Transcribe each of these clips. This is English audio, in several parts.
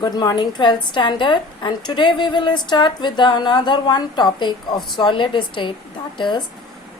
Good morning 12th standard, and today we will start with another one topic of solid state, that is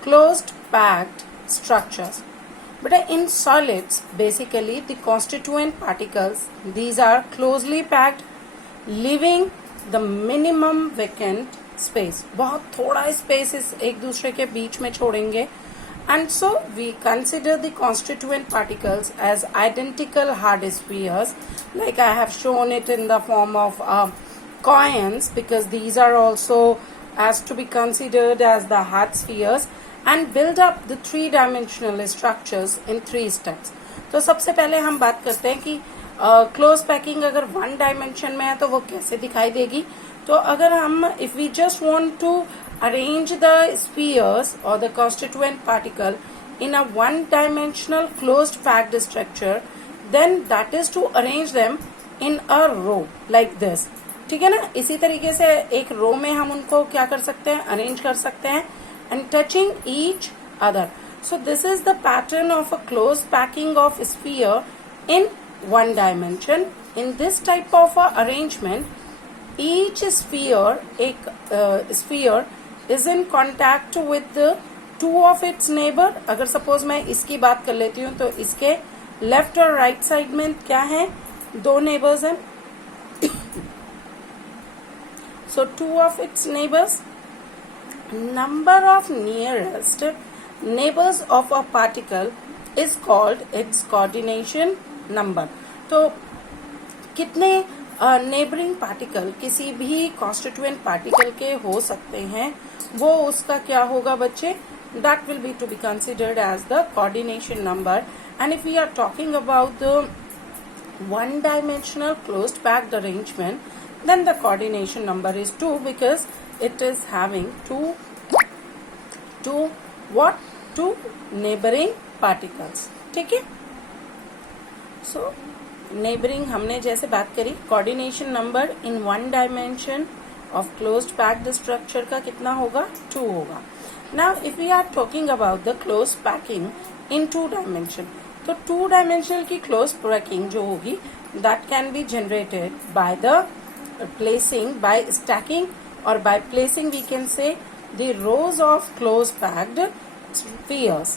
closed packed structures. But in solids basically the constituent particles, these are closely packed, leaving the minimum vacant space. बहुत थोड़ा space इस एक दूसरे के बीच में छोड़ेंगे. And so we consider the constituent particles as identical hard spheres, like I have shown it in the form of coins, because these are also as to be considered as the hard spheres, and build up the three-dimensional structures in 3 steps. तो सबसे पहले हम बात करते हैं कि close packing अगर 1 dimension में है तो वो कैसे दिखाई देगी. तो अगर हम if we just want to arrange the spheres or the constituent particle in a one-dimensional closed packed structure, then that is to arrange them in a row like this. ठीक है ना. इसी तरीके से एक रो में हम उनको क्या कर सकते हैं, अरेंज कर सकते हैं, and touching each other. So this is the pattern of a closed packing of sphere in one dimension. In this type of arrangement, each sphere sphere is in contact with the 2 of its neighbor. अगर suppose मैं इसकी बात कर लेती हूँ तो इसके left और राइट साइड में क्या है, 2 नेबर्स हैं. So 2 of its neighbors. Number of nearest neighbors of a particle is called its coordination number. तो कितने नेबरिंग पार्टिकल किसी भी कॉन्स्टिट्यूएंट पार्टिकल के हो सकते हैं, वो उसका क्या होगा बच्चे, that will be to be considered as the coordination number. And if we are talking about the one dimensional closed packed arrangement, then the coordination number is 2, because it is having two neighboring particles. ठीक है. So neighbouring हमने जैसे बात करी, coordination number in 1 dimension of closed packed structure का कितना होगा, 2 होगा. Now if we are talking about the close packing in 2 dimension, तो 2 डायमेंशनल की क्लोज पैकिंग जो होगी, that can be generated by the placing, by stacking, और by placing we can say the rows of close packed spheres,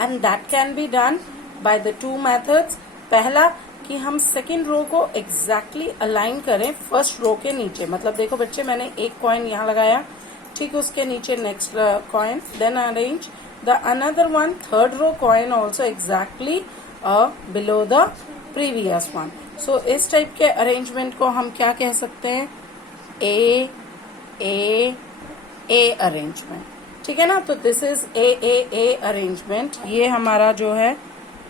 and that can be done by the 2 methods. पहला कि हम second row को exactly align करें first row के नीचे. मतलब देखो बच्चे, मैंने एक कॉइन यहाँ लगाया, ठीक, उसके नीचे next coin, then arrange the another one third row coin also exactly below the previous one. So इस टाइप के अरेंजमेंट को हम क्या कह सकते हैं, ए अरेंजमेंट. ठीक है ना. तो दिस इज ए अरेंजमेंट. ये हमारा जो है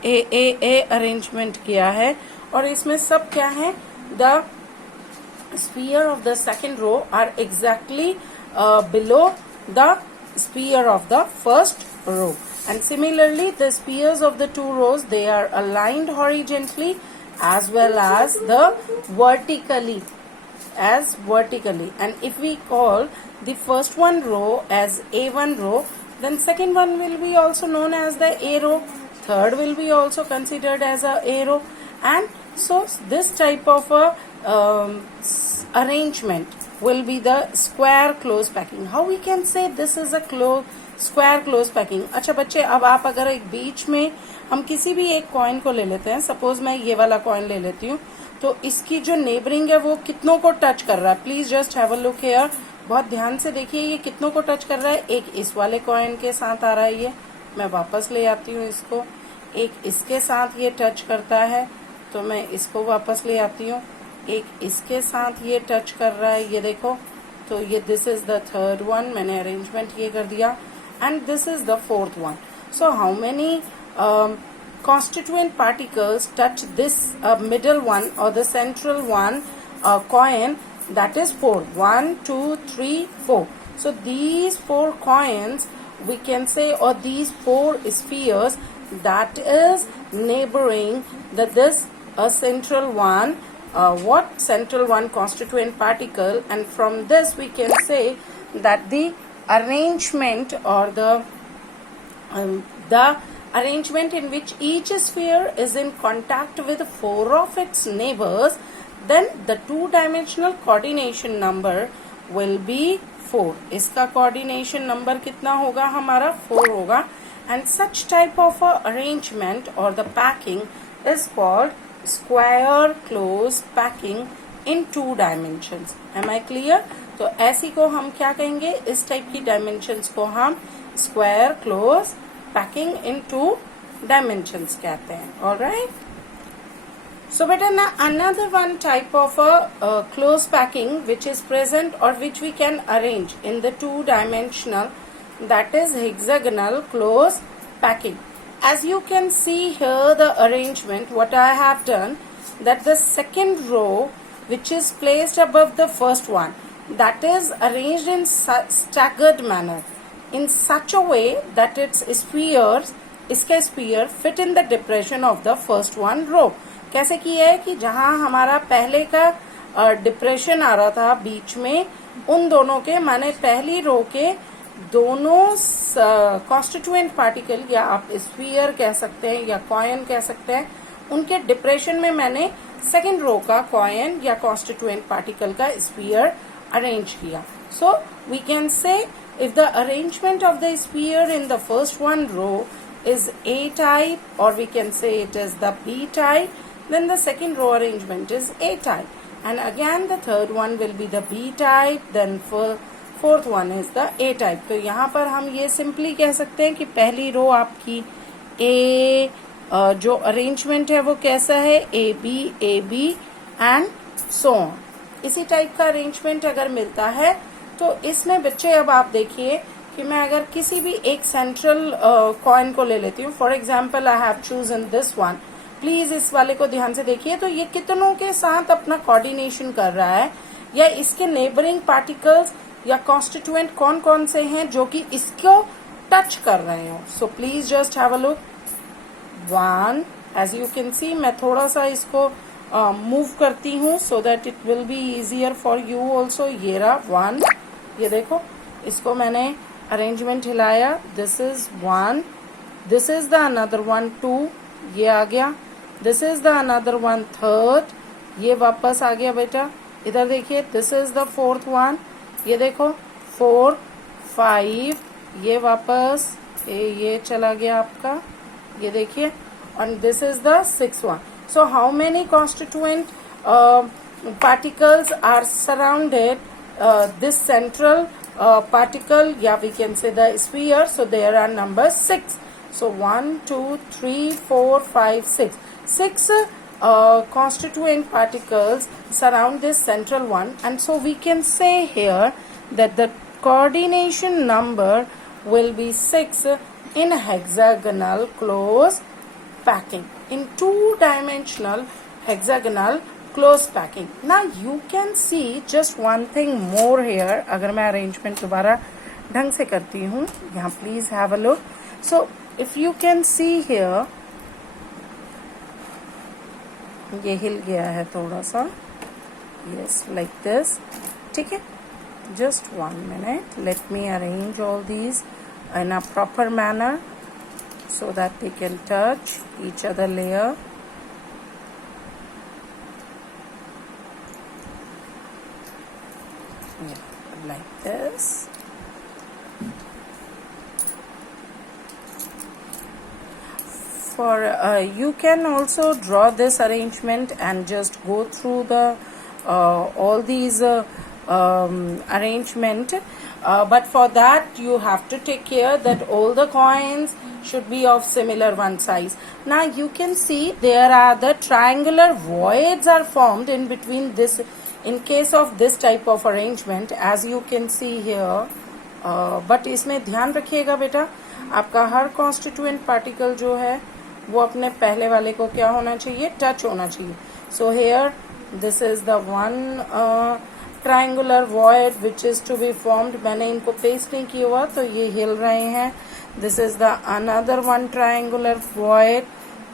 ए अरेंजमेंट किया है, और इसमें सब क्या है, the sphere of the second row are exactly below the sphere of the first row, and similarly the spheres of the 2 rows, they are aligned horizontally as well as the vertically, and if we call the first one row as A1 row, then second one will be also known as the A row, third will be also considered as a A row, and so this type of a arrangement will be the square close packing. How we can say this is a square close packing? अच्छा बच्चे, अब आप अगर एक बीच में हम किसी भी एक कॉइन को ले लेते हैं, सपोज मैं ये वाला कॉइन ले लेती हूँ, तो इसकी जो नेबरिंग है वो कितनों को टच कर रहा है. Please just have a look here. बहुत ध्यान से देखिए, ये कितनों को टच कर रहा है. एक इस वाले कॉइन के साथ आ रहा है, ये मैं वापस ले आती हूँ इसको. एक इसके साथ ये टच करता है, तो मैं इसको वापस ले आती हूँ. एक इसके साथ ये टच कर रहा है, ये देखो. तो ये this is the third one, मैंने अरेंजमेंट ये कर दिया, and this is the fourth one. So how many constituent particles touch this middle one or the central one coin, that is 4. 1 2 3 4. So these 4 coins we can say, or these 4 spheres, that is neighboring this central one, central one constituent particle, and from this we can say that the arrangement or the arrangement in which each sphere is in contact with 4 of its neighbors, then the two-dimensional coordination number will be 4. इसका coordination number कितना होगा हमारा 4 होगा. And such type of a arrangement or the packing is called square close packing in 2 dimensions. Am I clear? तो ऐसी को हम क्या कहेंगे, इस टाइप की डायमेंशंस को हम square close packing in 2 dimensions कहते हैं. Alright? So beta another one type of a close packing which is present or which we can arrange in the 2-dimensional, that is hexagonal close packing. As you can see here the arrangement what I have done, that the second row which is placed above the first one, that is arranged in staggered manner in such a way that its spheres, इसका sphere fit in the depression of the first one row. कैसे किया है कि जहां हमारा पहले का depression आ रहा था बीच में, उन दोनों के माने पहली रो के दोनों कॉन्स्टिट्यूएंट पार्टिकल या आप स्फीयर कह सकते हैं या कॉइन कह सकते हैं, उनके डिप्रेशन में मैंने सेकेंड रो का कॉइन या कॉन्स्टिट्यूएंट पार्टिकल का स्फीयर अरेंज किया. So we can say if the arrangement of the sphere in the first one row is A type, or we can say it is the B type, then the second row arrangement is A type, and again the third one will be the B type, then fourth one is the A type. तो यहाँ पर हम ये simply कह सकते हैं कि पहली रो आपकी A जो अरेंजमेंट है वो कैसा है, A B and so on. इसी टाइप का अरेंजमेंट अगर मिलता है तो इसमें बच्चे अब आप देखिए कि मैं अगर किसी भी एक सेंट्रल कॉइन को ले लेती हूँ, for example I have chosen this one. Please इस वाले को ध्यान से देखिए. तो ये कितनों के साथ अपना कोऑर्डिनेशन कर रहा है, या इसके नेबरिंग पार्टिकल्स या कॉन्स्टिट्यूएंट कौन कौन से हैं जो कि इसको टच कर रहे हो. So please just have a look. One, as you can see मैं थोड़ा सा इसको मूव करती हूँ so that it will be easier for you also. ये रहा वन, ये देखो इसको मैंने अरेंजमेंट हिलाया. This is one, this is the another one two, ये आ गया. This is the another one third, ये वापस आ गया बेटा. इधर देखिए this is the fourth one, ये देखो 4 5, ये वापस ये चला गया आपका, ये देखिए. And this is the six one. So how many constituent particles are surrounded this central particle, yeah, we can say the sphere. So there are numbers 6. So 1 2 3 4 5 6, 6 constituent particles surround this central one, and so we can say here that the coordination number will be 6 in hexagonal close packing, in 2-dimensional hexagonal close packing. Now you can see just one thing more here. अगर मैं arrangement दोबारा ढंग से करती हूँ, यहाँ please have a look. So if you can see here, ये हिल गया है थोड़ा सा. Yes, like this. ठीक है. Just 1 minute. Let me arrange all these in a proper manner so that they can touch each other layer. Yeah, like this. For you can also draw this arrangement and just go through the all these arrangement, but for that you have to take care that all the coins should be of similar one size. Now you can see there are the triangular voids are formed in between this. In case of this type of arrangement, as you can see here, but इसमें ध्यान रखिएगा बेटा, आपका हर constituent particle जो है वो अपने पहले वाले को क्या होना चाहिए, टच होना चाहिए. So here this is the one triangular void which is to be formed. मैंने इनको पेस्ट नहीं किया हुआ तो ये हिल रहे हैं. This is the another one triangular void.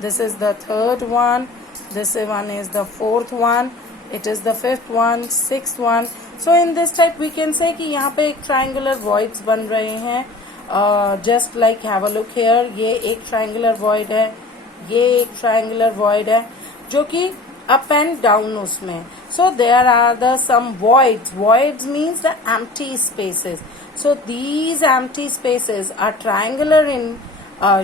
This is the third one. This one is the fourth one. It is the fifth one, sixth one. So in this type we can say कि यहाँ पे एक triangular voids बन रहे हैं. Just like have a look here. ये एक triangular void है, ये एक triangular void है, जो कि up and down उसमें. So there are the some voids. Voids means the empty spaces. So these empty spaces are triangular in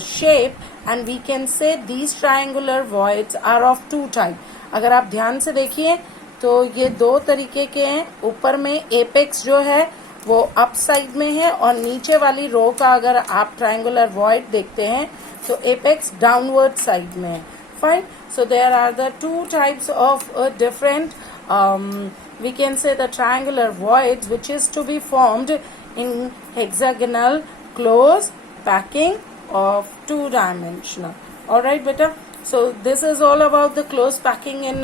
shape, and we can say these triangular voids are of two type. अगर आप ध्यान से देखिए तो ये दो तरीके के हैं. ऊपर में एपेक्स जो है वो अप साइड में है, और नीचे वाली रो का अगर आप ट्रायंगुलर वॉइड देखते हैं तो एपेक्स डाउनवर्ड साइड में है. Fine. So there are the two types of different, we can say the triangular voids, which is to be formed in hexagonal close packing of two-dimensional. All right, beta. So this is all about the close packing in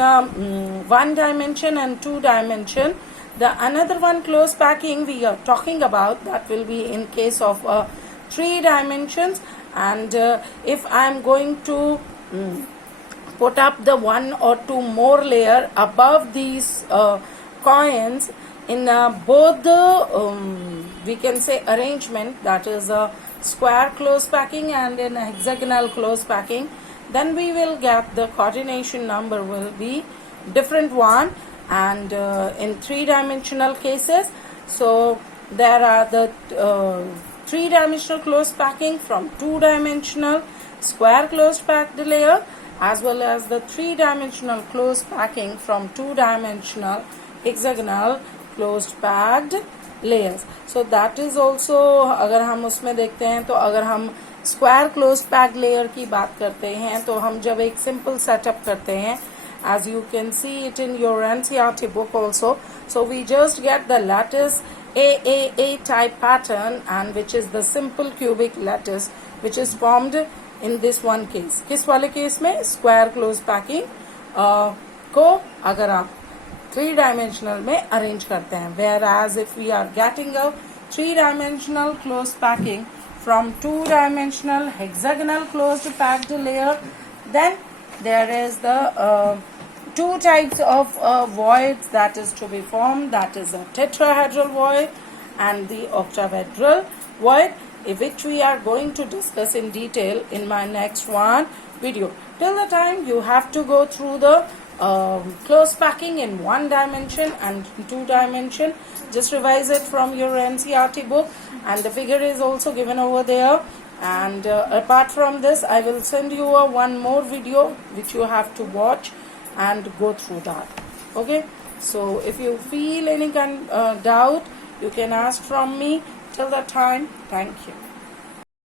one dimension and two dimension. The another one close packing we are talking about, that will be in case of three dimensions. And if I am going to put up the one or two more layer above these coins in both the we can say arrangement, that is a square close packing and in a hexagonal close packing, then we will get the coordination number will be different one. And in three-dimensional cases, so there are the three-dimensional close packing from two-dimensional square closed packed layer, as well as the three-dimensional close packing from two-dimensional hexagonal closed packed layers. So that is also, अगर हम उसमें देखते हैं तो अगर हम square close packed layer की बात करते हैं तो हम जब एक सिंपल सेटअप करते हैं, as you can see it in your NCERT book also, so we just get the lattice AAA type pattern, and which is the simple cubic lattice which is formed in this one case. किस वाले case में? Square close packing को अगर आप three dimensional में arrange करते हैं. Whereas if we are getting a three dimensional close packing from two-dimensional hexagonal closed packed layer, then there is the two types of voids that is to be formed, that is the tetrahedral void and the octahedral void, which we are going to discuss in detail in my next one video. Till the time you have to go through the close packing in one dimension and two dimension. Just revise it from your NCERT book, and the figure is also given over there. And apart from this, I will send you one more video which you have to watch and go through that. Okay, so if you feel any kind doubt, you can ask from me. Till that time, thank you.